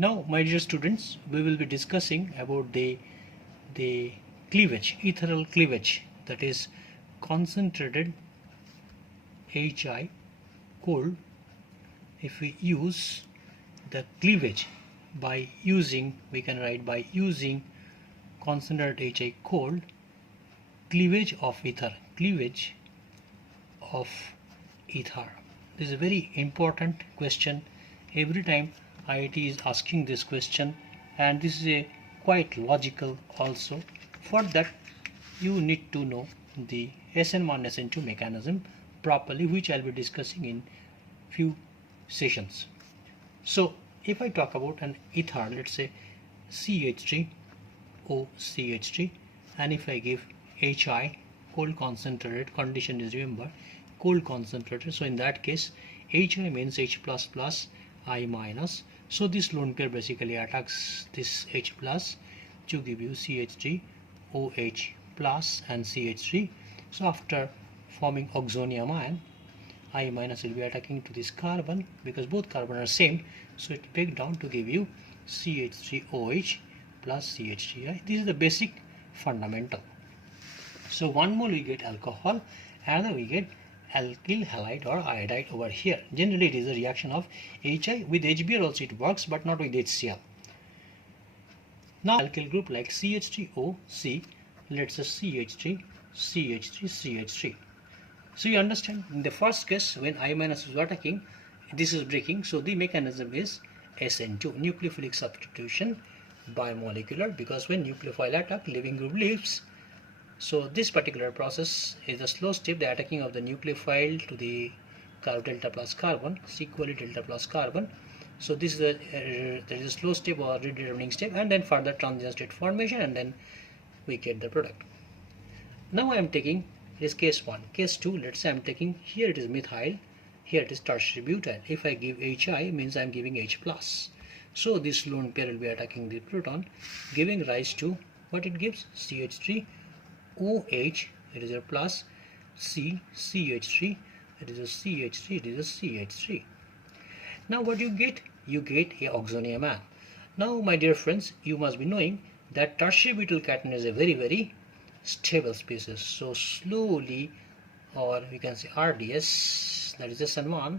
Now, my dear students, we will be discussing about the cleavage, ethereal cleavage, that is concentrated HI cold. If we use the cleavage by using, we can write by using concentrated HI cold, cleavage of ether, cleavage of ether. This is a very important question. Every time IIT is asking this question, and this is a quite logical also. For that you need to know the SN1 SN2 mechanism properly, which I'll be discussing in few sessions. So if I talk about an ether, let's say CH3 OCH3, and if I give HI, cold concentrated, condition is, remember, cold concentrated, so in that case HI means H plus plus I minus, so this lone pair basically attacks this H plus to give you CH3 OH plus and CH3. So after forming oxonium ion, I minus will be attacking to this carbon, because both carbon are same, so it break down to give you CH3OH plus CH3I. This is the basic fundamental. So one mole we get alcohol, another we get alkyl halide or iodide over here. Generally it is a reaction of HI. With HBr also it works, but not with HCl. Now alkyl group like CH3OC, let's say CH3 CH3 CH3. So you understand, in the first case when I minus is attacking, this is breaking, so the mechanism is SN2, nucleophilic substitution bimolecular, because when nucleophile attack, leaving group leaves. So this particular process is a slow step, the attacking of the nucleophile to the delta plus carbon, sequally delta plus carbon. So this is there is a slow step or redetermining step, and then further transition state formation, and then we get the product. Now I am taking, it is case 1. Case 2, let's say I am taking, here it is methyl, here it is tertiary butyl. If I give HI, means I am giving H plus. So this lone pair will be attacking the proton, giving rise to what it gives, CH3 OH, it is a plus, C, CH3, it is a CH3, it is a CH3. Now what you get? You get a oxonium ion. Now my dear friends, you must be knowing that tertiary butyl cation is a very stable species. So slowly, or we can say RDS, that is SN1,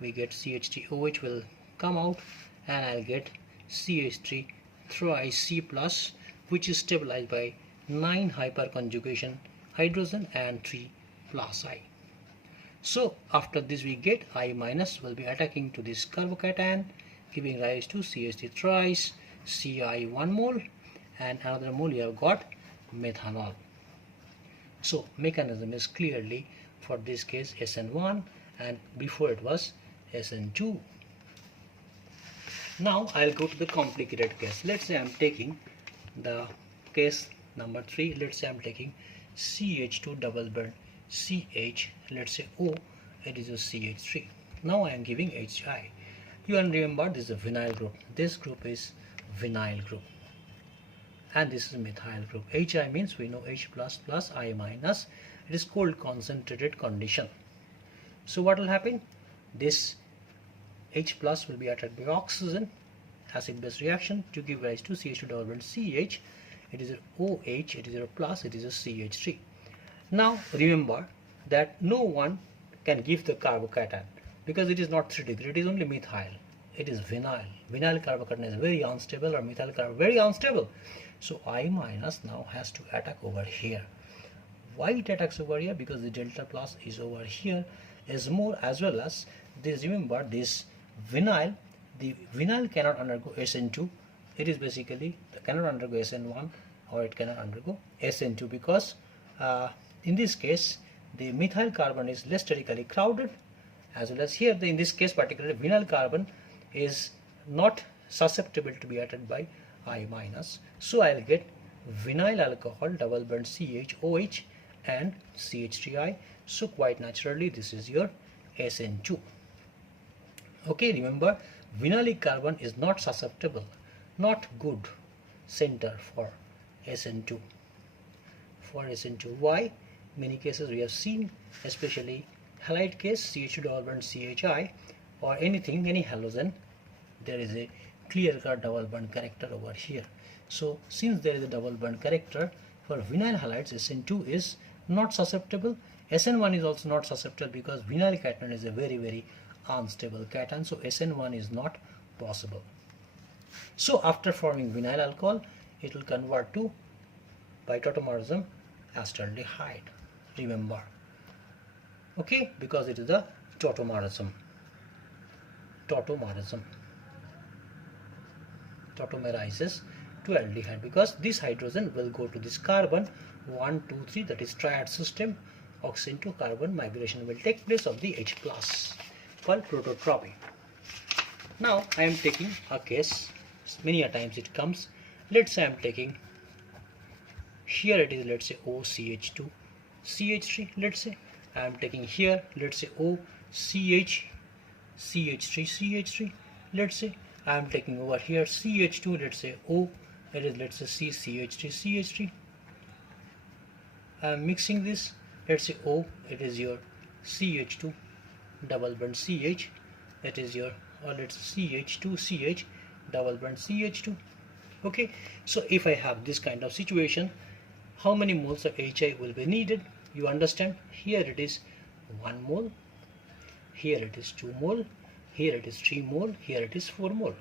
we get CH3OH will come out, and I'll get CH3 thrice C plus, which is stabilized by 9 hyperconjugation hydrogen and 3 plus I. So after this we get I minus will be attacking to this carbocation, giving rise to CH3 thrice Ci 1 mole, and another mole you have got methanol. So mechanism is clearly for this case SN1, and before it was SN2. Now I'll go to the complicated case. Let's say I'm taking the case number 3. Let's say I'm taking CH2 double bond CH, let's say O, it is a CH3. Now I am giving HI. You can remember this is a vinyl group. This group is vinyl group, and this is methyl group. HI means we know H plus plus I minus. It is cold concentrated condition. So what will happen? This H plus will be attacked by oxygen, acid base reaction, to give rise to CH2 double bond CH. It is a OH, it is a plus, it is a CH3. Now remember that no one can give the carbocation, because it is not 3 degree, it is only methyl, it is vinyl. Vinyl carbocation is very unstable, or methyl carbon very unstable. So I minus now has to attack over here. Why it attacks over here? Because the delta plus is over here, is more, as well as this, remember this vinyl, the vinyl cannot undergo SN2. It is basically cannot undergo SN1, or it cannot undergo SN2, because in this case the methyl carbon is less sterically crowded, as well as here in this case particularly vinyl carbon is not susceptible to be attacked by I minus. So I'll get vinyl alcohol double bond CH-OH and CH3I. So quite naturally this is your SN2. Okay, remember vinylic carbon is not susceptible, not good center for SN2. Why? Many cases we have seen, especially halide case, CH2 double bond CHI, or anything, any halogen, there is a clear-cut double bond character over here. So since there is a double bond character, for vinyl halides SN2 is not susceptible. SN1 is also not susceptible because vinyl cation is a very unstable cation, so SN1 is not possible. So after forming vinyl alcohol, it will convert to by tautomerism acetaldehyde. Remember, okay, because it is the tautomerism. Tautomerizes to aldehyde because this hydrogen will go to this carbon 1 2 3, that is triad system. Oxygen to carbon migration will take place of the H plus called prototropy. Now I am taking a case, many a times it comes. Let's say I am taking here, it is, let's say OCH2 CH3. Let's say I am taking here, let's say OCH CH3 CH3. Let's say I am taking over here CH2, let's say O, it is, let's say CH3 CH3. I am mixing this, let's say O, it is your CH2 double bond CH, it is your, or let's say CH2 CH double bond CH2. Okay, so if I have this kind of situation, how many moles of HI will be needed? You understand, here it is 1 mole, here it is 2 mole, here it is 3 mole, here it is 4 mole.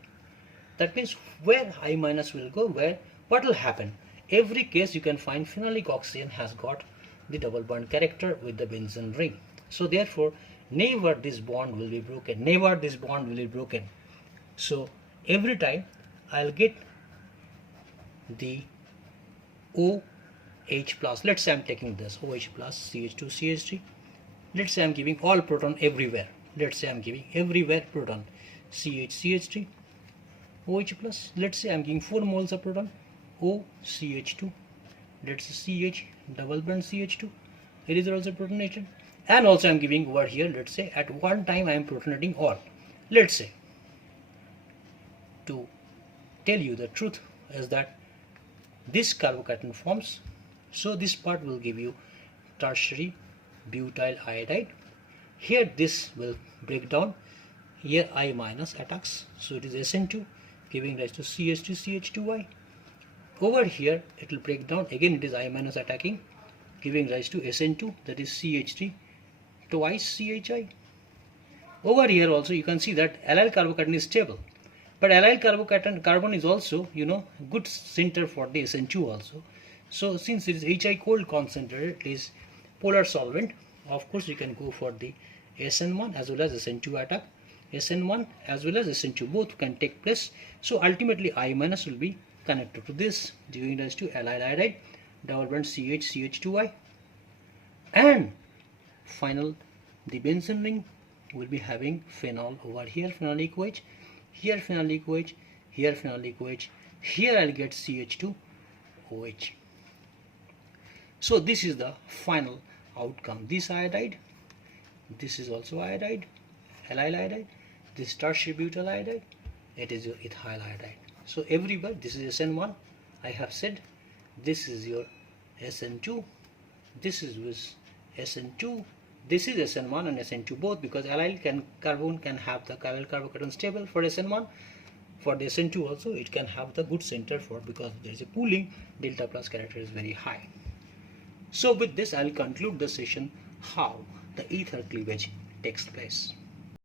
That means where I minus will go, where, what will happen? Every case you can find phenolic oxygen has got the double bond character with the benzene ring. So therefore never this bond will be broken, never this bond will be broken. So every time I'll get the OH plus, let's say I'm taking this OH plus CH2 CH3, let's say I'm giving all proton everywhere, let's say I'm giving everywhere proton CH CH3 OH plus, let's say I'm giving 4 moles of proton OCH2, let's say CH double bond CH2, it is also protonated, and also I'm giving over here, let's say at one time I am protonating all. Let's say, to tell you the truth is that this carbocation forms, so this part will give you tertiary butyl iodide. Here this will break down, here I minus attacks, so it is SN2 giving rise to CH2 CH2Y. Over here it will break down, again it is I minus attacking, giving rise to SN2, that is CH3 twice CHI. Over here also you can see that allyl carbocation is stable, but allyl carbon is also, you know, good center for the SN2 also. So since it is HI cold concentrated, it is polar solvent, of course you can go for the SN1 as well as SN2 attack. SN1 as well as SN2 both can take place, so ultimately I minus will be connected to this, giving rise to allyl iodide double bond CH CH2I, and final the benzene ring will be having phenol over here, phenolic OH, here phenolic OH, here phenolic OH, here I'll get CH2 OH. So this is the final outcome. This iodide, this is also iodide, allyl iodide, this tertiary butyl iodide, it is your ethyl iodide. So everywhere, this is SN1, I have said, this is your SN2, this is with SN2, this is SN1 and SN2 both, because allyl carbon can have the allyl carbocation stable for SN1. For the SN2 also it can have the good center for, because there is a pooling, delta plus character is very high. So with this I will conclude the session how the ether cleavage takes place.